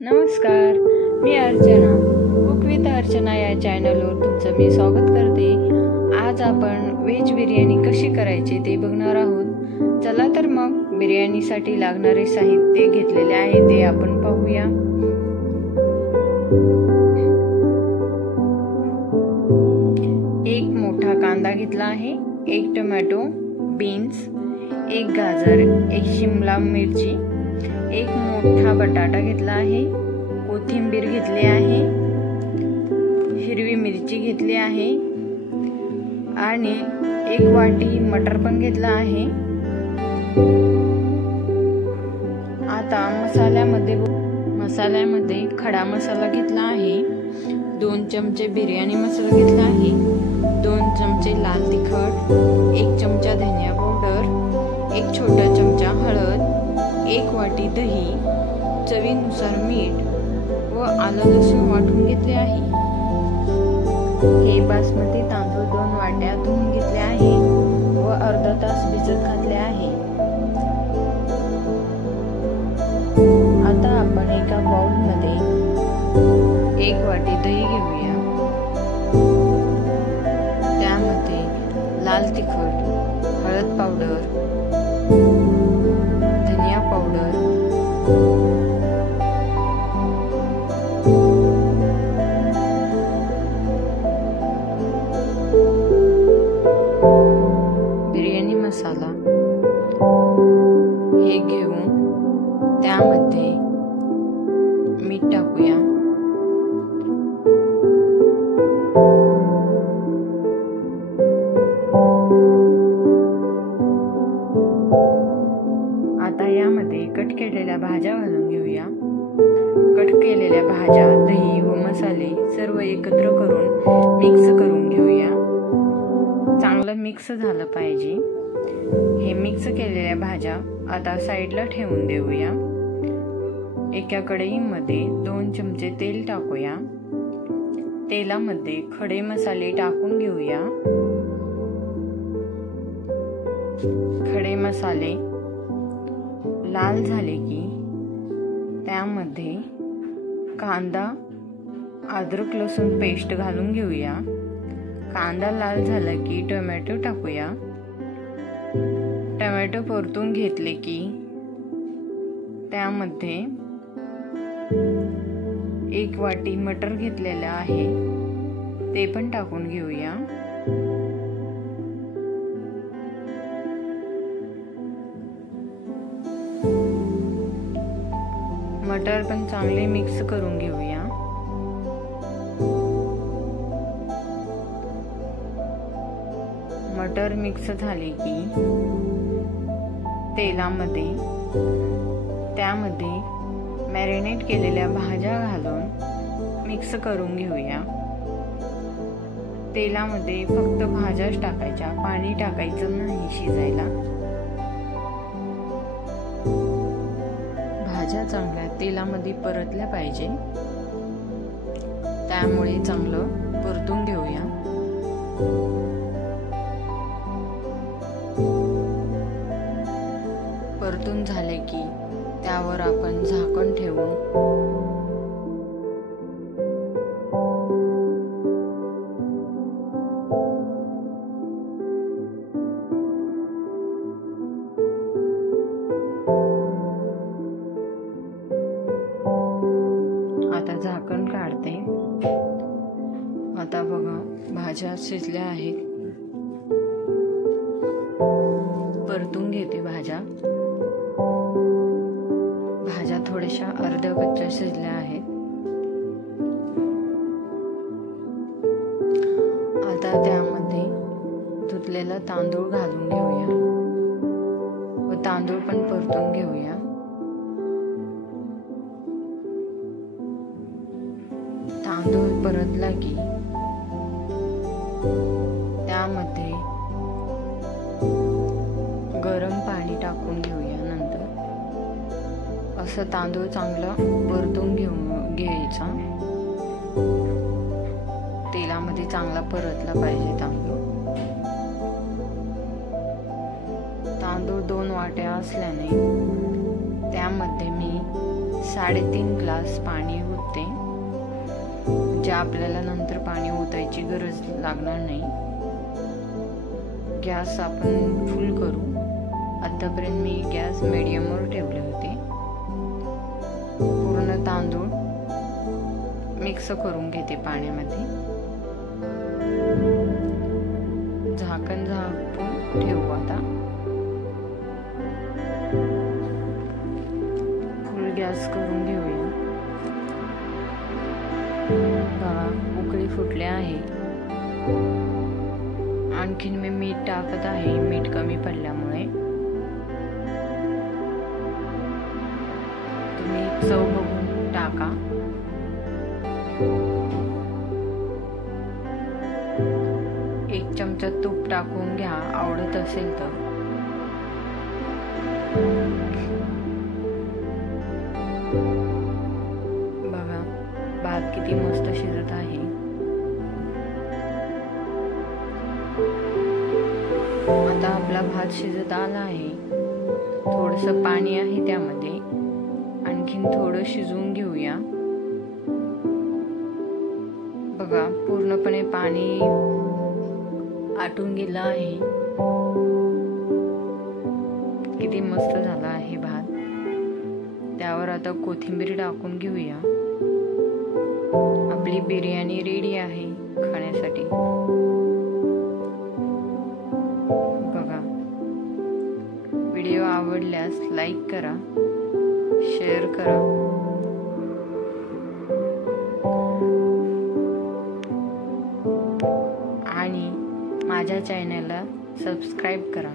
नमस्कार, मी Archana. Cook with Archana या चॅनलवर तुमचं मी स्वागत करते. आज आपण व्हेज बिर्याणी कशी करायची ते बघणार आहोत. चला तर मग बिर्याणीसाठी लागणारे साहित्य घेतलेले आहे ते आपण पाहूया. एक मोठा कांदा घेतला आहे, एक टोमॅटो, बीन्स, एक गाजर, एक शिमला मिरची, एक मोठा बटाटा घेतला आहे, कोथिंबीर घेतली आहे, हिरवी मिरची घेतली आहे आणि एक वाटी मटर पण घेतला आहे. आता मसाल्यामध्ये खडा मसाला घेतला आहे, 2 चमचे बिर्याणी मसाला घेतला आहे, 2 चमचे लाल तिखट, 1 चमचा धनिया पावडर, 1 छोटा चमचा हळद, 1 वाटी दही, चवीनुसार मीठ व आलं लसूण वाटून घेतले आहे. हे बासमती तांदूळ 2 वाट्या धुवून घेतले आहे व अर्धा तास भिजत घातले आहे. आता आपण एका बाउल मध्ये 1 वाटी दही घेऊया. त्यामध्ये लाल तिखट, हळद पावडर, धनिया पावडर, बिर्याणी मसाला हे घेऊन त्यामध्ये मीठ टाकूया. आता यामध्ये कट केलेल्या भाज्या घालून घेऊया. कट केलेल्या भाज्या, दही व मसाले सर्व एकत्र करून मिक्स करून घेऊया. चांगलं मिक्स झालं पाहिजे. हे मिक्स केलेल्या भाज्या आता साईडला ठेवून देऊया. एका कढईमध्ये 2 चमचे तेल टाकूया. तेलामध्ये खडे मसाले टाकून घेऊया. खडे मसाले लाल झाले की त्यामध्ये कांदा, अद्रक लसूण पेस्ट घालून घेऊया. कांदा लाल झाला की टोमॅटो टाकूया. टोमॅटो परतून घेतले की त्यामध्ये 1 वाटी मटर घेतलेले आहे ते पण टाकून घेऊया. मटर पण चांगले मिक्स करून घेऊया. मटर मिक्स झाले की त्यामध्ये मॅरिनेट केलेल्या भाज्या घालून मिक्स करून घेऊया. तेलामध्ये फक्त भाज्याच टाकायच्या, पाणी टाकायचं नाही शिजायला. भाज्या चांगल्या तेलामध्ये परतल्या पाहिजे, त्यामुळे चांगलं परतून घेऊया. परतून झाले की त्यावर आपण झाकण ठेवून आता झाकण काढते. आता बघा भाज्या शिजल्या आहेत. परतून घेते भाज्या थोड्याशा अर्ध्या कच्च्या शिजल्या आहेत. आता त्यामध्ये धुतलेला तांदूळ घालून घेऊया व तांदूळ पण परतून घेऊया. तांदूळ परतला की त्यामध्ये गरम पाणी टाकून घेऊया. नंतर असं तांदूळ चांगला परतून घ्यायचा. तेलामध्ये चांगला परतला पाहिजे तांदूळ 2 वाट्या असल्याने त्यामध्ये मी 3.5 ग्लास पाणी होते, जे आपल्याला नंतर पाणी ओतायची गरज लागणार नाही. गॅस आपण फुल करू. आतापर्यंत मी गॅस मीडियमवर ठेवले होते. पूर्ण तांदूळ मिक्स करून घेते पाण्यामध्ये. झाकण झाकून ठेवू. आता फुल गॅस करून घेऊया. बघा उकळी फुटले आहे. आणखीन मी मीठ टाकत आहे, मीठ कमी पडल्यामुळे. तुम्ही चव बघून टाका. एक चमचा तूप टाकून घ्या, आवडत असेल तर. बघा भात किती मस्त शिजत आहे. आता आपला भात शिजत आला आहे. थोडंसं पाणी आहे त्यामध्ये, आणखीन थोडं शिजवून घेऊया. बघा पूर्णपणे पाणी आटून गेलं आहे. किती मस्त झाला आहे भात. त्यावर आता कोथिंबीर टाकून घेऊया. आपली बिर्याणी रेडी आहे खाण्यासाठी. बघा व्हिडिओ आवडल्यास लाईक करा, शेअर करा. आणि माझ्या चॅनलला सबस्क्राईब करा.